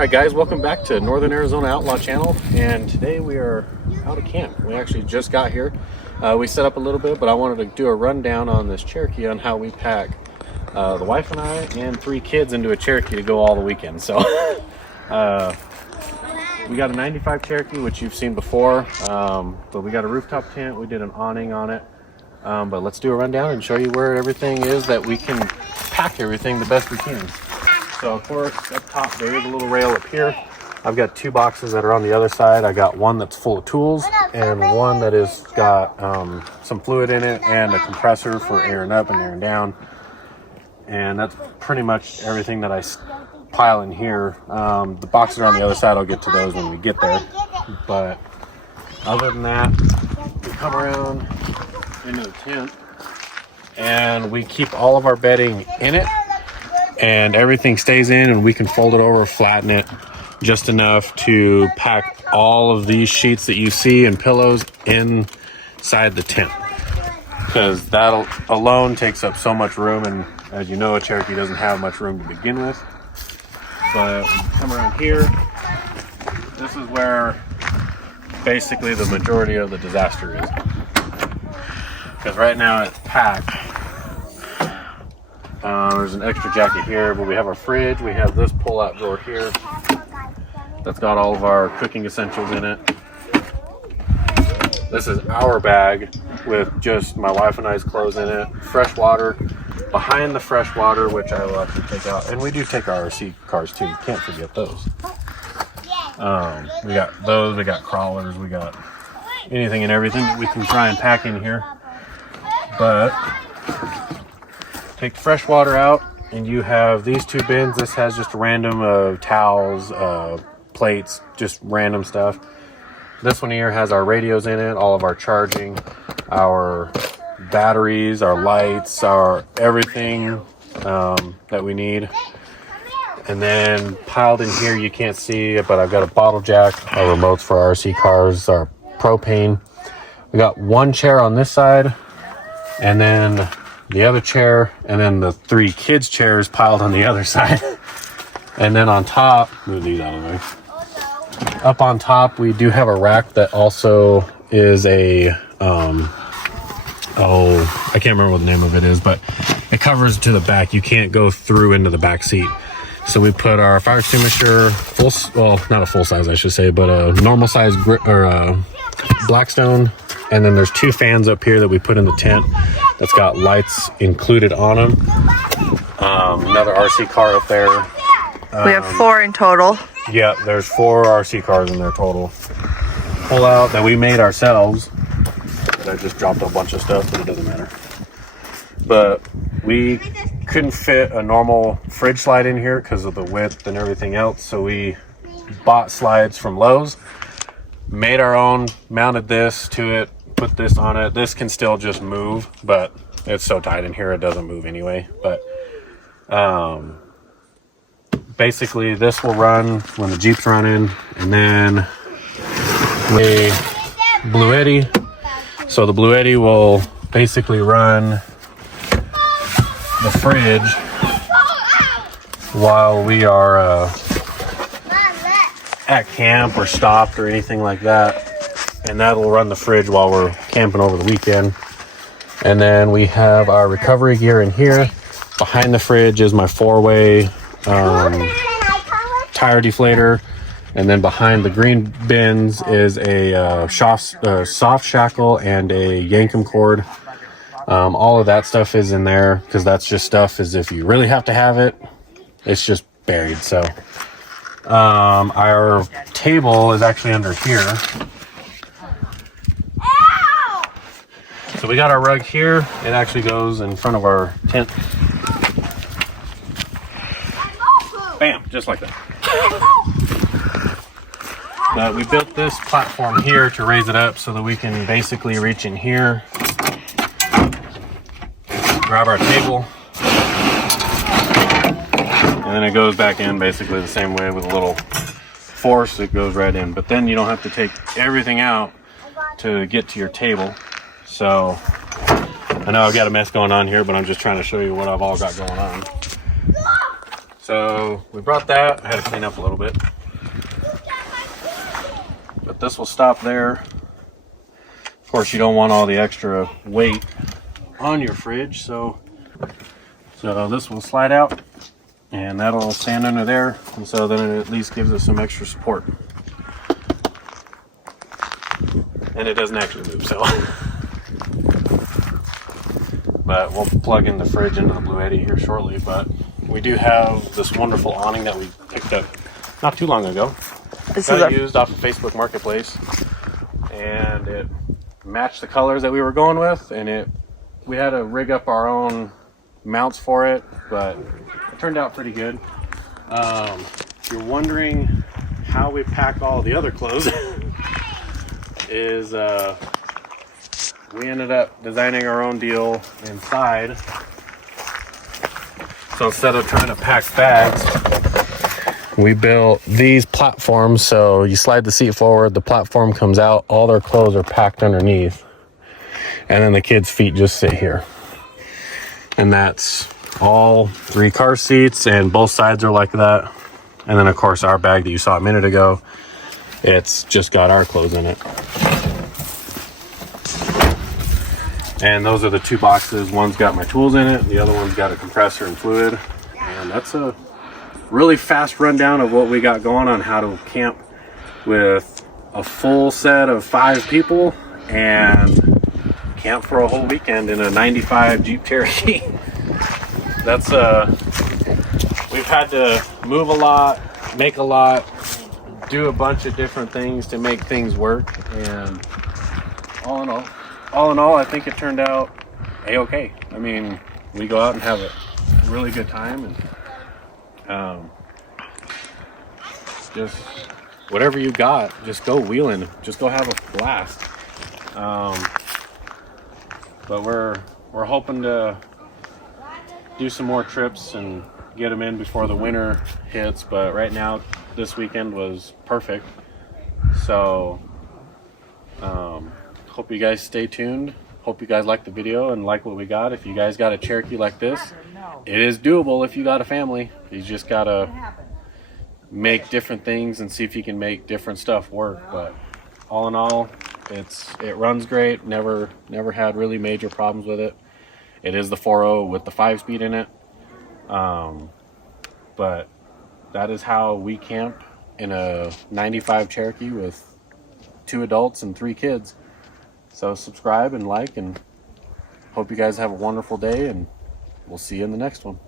Alright guys, welcome back to Northern Arizona Outlaw Channel, and today we are out of camp. We actually just got here. We set up a little bit, but I wanted to do a rundown on this Cherokee on how we pack the wife and I and 3 kids into a Cherokee to go all the weekend. So we got a 95 Cherokee, which you've seen before, but we got a rooftop tent. We did an awning on it, but let's do a rundown and show you where everything is that we can pack everything the best we can. So of course, up top there is a little rail up here. I've got 2 boxes that are on the other side. I got one that's full of tools and one that is got some fluid in it and a compressor for airing up and airing down. And that's pretty much everything that I pile in here. The boxes are on the other side. I'll get to those when we get there. But other than that, we come around into the tent and we keep all of our bedding in it. And everything stays in, and we can fold it over, flatten it just enough to pack all of these sheets that you see and pillows inside the tent, because that alone takes up so much room. And as you know, a Cherokee doesn't have much room to begin with. But when you come around here, this is where basically the majority of the disaster is, because right now it's packed. There's an extra jacket here, but we have our fridge. We have this pull-out drawer here that's got all of our cooking essentials in it. This is our bag with just my wife and I's clothes in it. Fresh water. Behind the fresh water, which I will actually take out. And we do take our RC cars too. Can't forget those. We got those. We got crawlers. We got anything and everything that we can try and pack in here. But take the fresh water out, and you have these 2 bins. This has just random towels, plates, just random stuff. This one here has our radios in it, all of our charging, our batteries, our lights, our everything that we need. And then piled in here, you can't see it, but I've got a bottle jack, our remotes for our RC cars, our propane. We got 1 chair on this side, and then the other chair, and then the 3 kids' chairs piled on the other side. And then on top, move these out of the way. Up on top, we do have a rack that also is a, I can't remember what the name of it is, but it covers to the back. You can't go through into the back seat. So we put our fire extinguisher, well, not a full size, I should say, but a normal size Blackstone. And then there's 2 fans up here that we put in the tent that's got lights included on them. Another RC car up there. We have 4 in total. Yeah, there's 4 RC cars in there total. Pull out that we made ourselves. I just dropped a bunch of stuff, but it doesn't matter. But we couldn't fit a normal fridge slide in here because of the width and everything else. So we bought slides from Lowe's, made our own, mounted this to it, put this on it. This can still just move, but it's so tight in here it doesn't move anyway. But basically this will run when the Jeep's running, and then a Bluetti. So the Bluetti will basically run the fridge while we are at camp or stopped or anything like that. And that'll run the fridge while we're camping over the weekend. And then we have our recovery gear in here. Behind the fridge is my 4-way tire deflator. And then behind the green bins is a soft shackle and a Yankum cord. All of that stuff is in there because that's just stuff as if you really have to have it. It's just buried. So our table is actually under here. So we got our rug here. It actually goes in front of our tent. Bam, just like that. We built this platform here to raise it up so that we can basically reach in here, grab our table, and then it goes back in basically the same way with a little force. It goes right in, but then you don't have to take everything out to get to your table. So I know I've got a mess going on here, but I'm just trying to show you what I've all got going on. So we brought that. I had to clean up a little bit. this will stop there. Of course, you don't want all the extra weight on your fridge, so this will slide out, and that'll stand under there, and so then it at least gives us some extra support. And it doesn't actually move, so. But we'll plug in the fridge into the Blue Eddy here shortly. But we do have this wonderful awning that we picked up not too long ago. This Got is it used off of Facebook Marketplace, and it matched the colors that we were going with, and we had to rig up our own mounts for it, but it turned out pretty good. If you're wondering how we pack all the other clothes, is we ended up designing our own deal inside. So instead of trying to pack bags, we built these platforms. So you slide the seat forward, the platform comes out, all their clothes are packed underneath, and then the kids' feet just sit here. And that's all 3 car seats, and both sides are like that. And then of course our bag that you saw a minute ago, it's just got our clothes in it. And those are the 2 boxes. One's got my tools in it, the other one's got a compressor and fluid. And that's a really fast rundown of what we got going on how to camp with a full set of 5 people and camp for a whole weekend in a 95 Jeep Cherokee. That's we've had to move a lot, make a lot, do a bunch of different things to make things work, and all in all, I think it turned out a-okay. I mean, we go out and have a really good time, and just whatever you got, just go wheeling, just go have a blast. But we're hoping to do some more trips and get them in before the winter hits. But right now, this weekend was perfect. So hope you guys stay tuned. Hope you guys like the video and like what we got. If you guys got a Cherokee like this, it is doable if you got a family. You just gotta make different things and see if you can make different stuff work. But all in all, it runs great. Never had really major problems with it. It is the 4.0 with the 5-speed in it. But that is how we camp in a 95 Cherokee with 2 adults and 3 kids. So subscribe and like, and hope you guys have a wonderful day, and we'll see you in the next one.